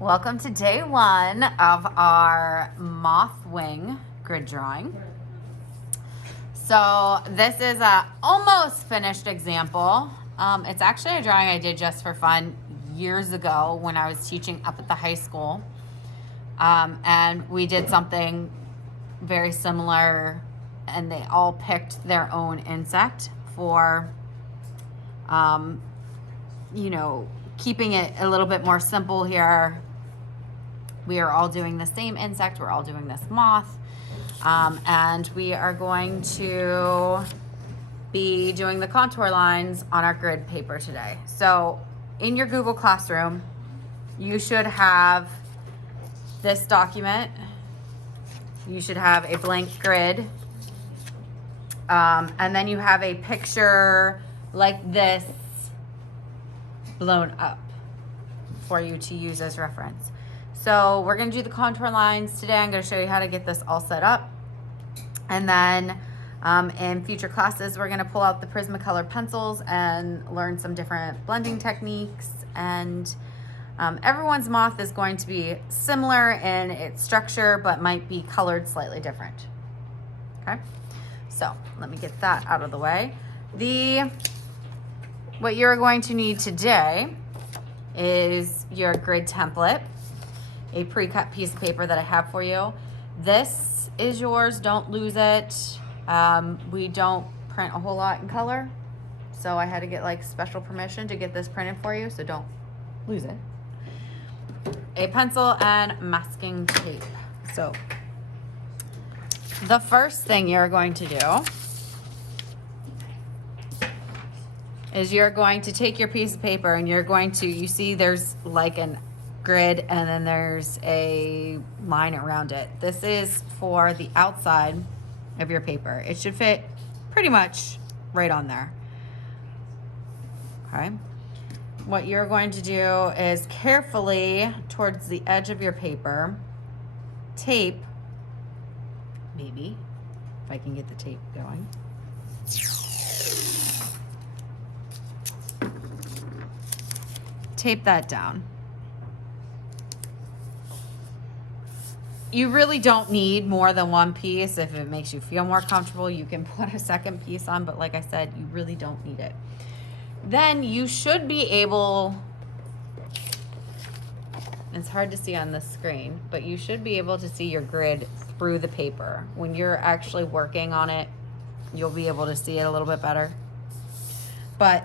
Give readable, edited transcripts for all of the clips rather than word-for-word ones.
Welcome to day one of our moth wing grid drawing. So this is a almost finished example. It's actually a drawing I did just for fun years ago when I was teaching up at the high school. And we did something very similar, and they all picked their own insect for, keeping it a little bit more simple here. We are all doing the same insect. We're all doing this moth. And we are going to be doing the contour lines on our grid paper today. So in your Google Classroom, you should have this document. You should have a blank grid. And then you have a picture like this blown up for you to use as reference. So we're going to do the contour lines today. I'm going to show you how to get this all set up. And then in future classes, we're going to pull out the Prismacolor pencils and learn some different blending techniques. And everyone's moth is going to be similar in its structure, but might be colored slightly different. Okay, so let me get that out of the way. What you're going to need today is your grid template, a pre-cut piece of paper that I have for you. This is yours, don't lose it. We don't print a whole lot in color, so I had to get like special permission to get this printed for you, so don't lose it. A pencil and masking tape. So the first thing you're going to do is you're going to take your piece of paper and you're going to, you see there's like an grid and then there's a line around it. This is for the outside of your paper. It should fit pretty much right on there. Okay. What you're going to do is carefully towards the edge of your paper, tape, maybe, if I can get the tape going. Tape that down. You really don't need more than one piece. If it makes you feel more comfortable, you can put a second piece on, but like I said, you really don't need it. Then you should be able, it's hard to see on the screen, but you should be able to see your grid through the paper. When you're actually working on it, you'll be able to see it a little bit better. But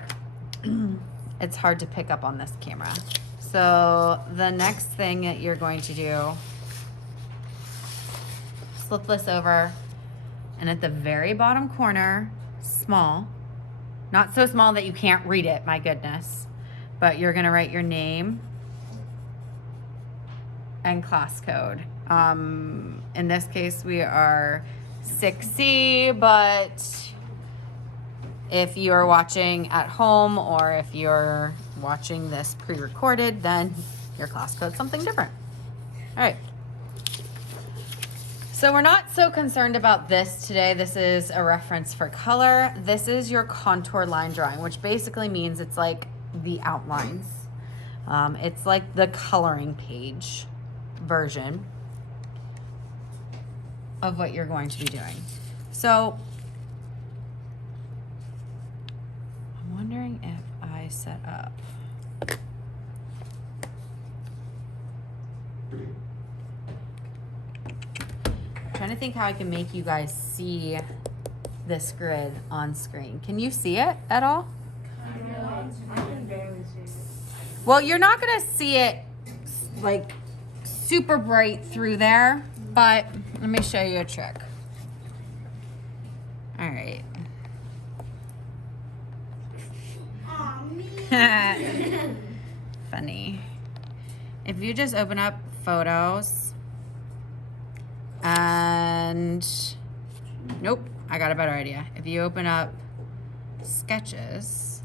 it's hard to pick up on this camera. So the next thing that you're going to do, flip this over, and at the very bottom corner, small, not so small that you can't read it, my goodness, but you're gonna write your name and class code. In this case, we are 6C, but if you're watching at home or if you're watching this pre-recorded, then your class code's something different. All right. So we're not so concerned about this today. This is a reference for color. This is your contour line drawing, which basically means it's like the outlines. It's like the coloring page version of what you're going to be doing. So I'm wondering if I set up. Trying to think how I can make you guys see this grid on screen. Can you see it at all? I can barely see it. Well, you're not gonna see it like super bright through there, but let me show you a trick. All right. Funny. If you just open up photos, and nope, I got a better idea. If you open up sketches,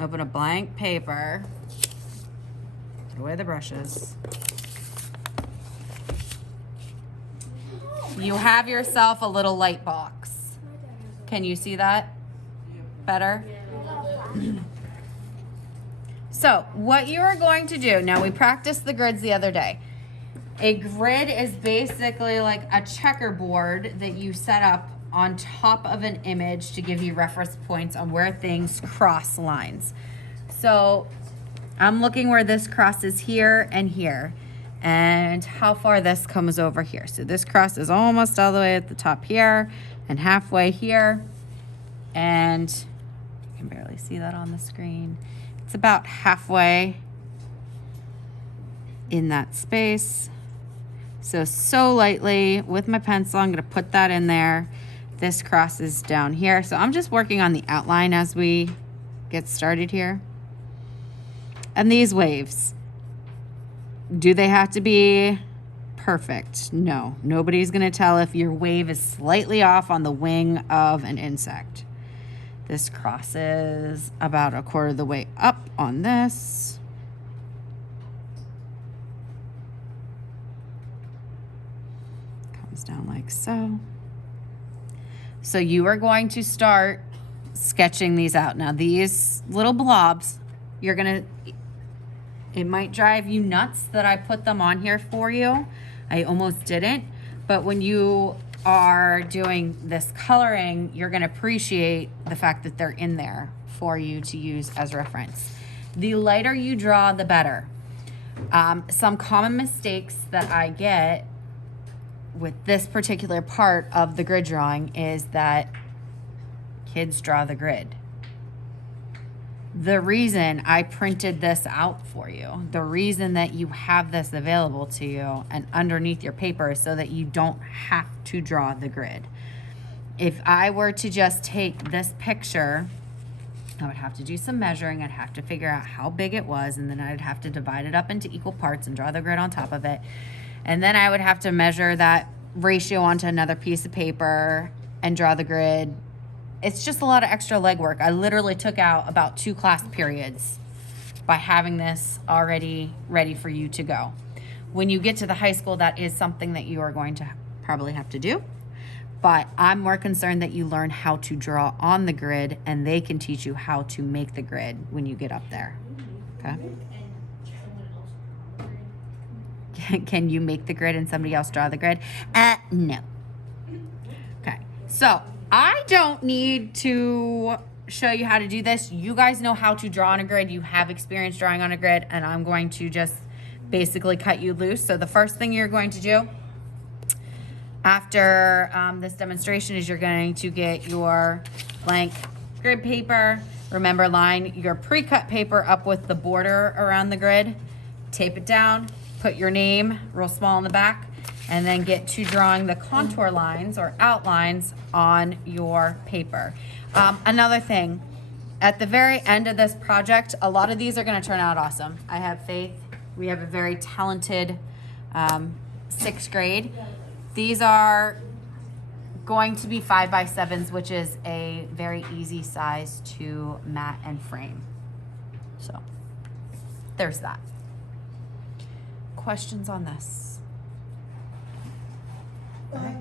open a blank paper, put away the brushes. You have yourself a little light box. Can you see that? Better? So what you are going to do, now we practiced the grids the other day. A grid is basically like a checkerboard that you set up on top of an image to give you reference points on where things cross lines. So I'm looking where this crosses here and here, and how far this comes over here. So this cross is almost all the way at the top here and halfway here, and you can barely see that on the screen. It's about halfway in that space. So lightly with my pencil, I'm gonna put that in there. This crosses down here. So I'm just working on the outline as we get started here. And these waves, do they have to be perfect? No, nobody's gonna tell if your wave is slightly off on the wing of an insect. This crosses about a quarter of the way up on this. Comes down like so. So you are going to start sketching these out. Now these little blobs, it might drive you nuts that I put them on here for you. I almost didn't, but when you are doing this coloring, you're gonna appreciate the fact that they're in there for you to use as reference. The lighter you draw, the better. Some common mistakes that I get with this particular part of the grid drawing is that kids draw the grid. The reason I printed this out for you, the reason that you have this available to you and underneath your paper is so that you don't have to draw the grid. If I were to just take this picture, I would have to do some measuring. I'd have to figure out how big it was, and then I'd have to divide it up into equal parts and draw the grid on top of it. And then I would have to measure that ratio onto another piece of paper and draw the grid. It's just a lot of extra legwork. I literally took out about 2 class periods by having this already ready for you to go. When you get to the high school, that is something that you are going to probably have to do. But I'm more concerned that you learn how to draw on the grid, and they can teach you how to make the grid when you get up there. Okay? Can you make the grid and somebody else draw the grid? No. Okay, so I don't need to show you how to do this. You guys know how to draw on a grid. You have experience drawing on a grid, and I'm going to just basically cut you loose. So the first thing you're going to do after this demonstration is you're going to get your blank grid paper. Remember, line your pre-cut paper up with the border around the grid. Tape it down, put your name real small in the back, and then get to drawing the contour lines or outlines on your paper. Another thing, at the very end of this project, a lot of these are gonna turn out awesome. I have faith. We have a very talented 6th grade. These are going to be 5x7s, which is a very easy size to mat and frame. So there's that. Questions on this? Okay.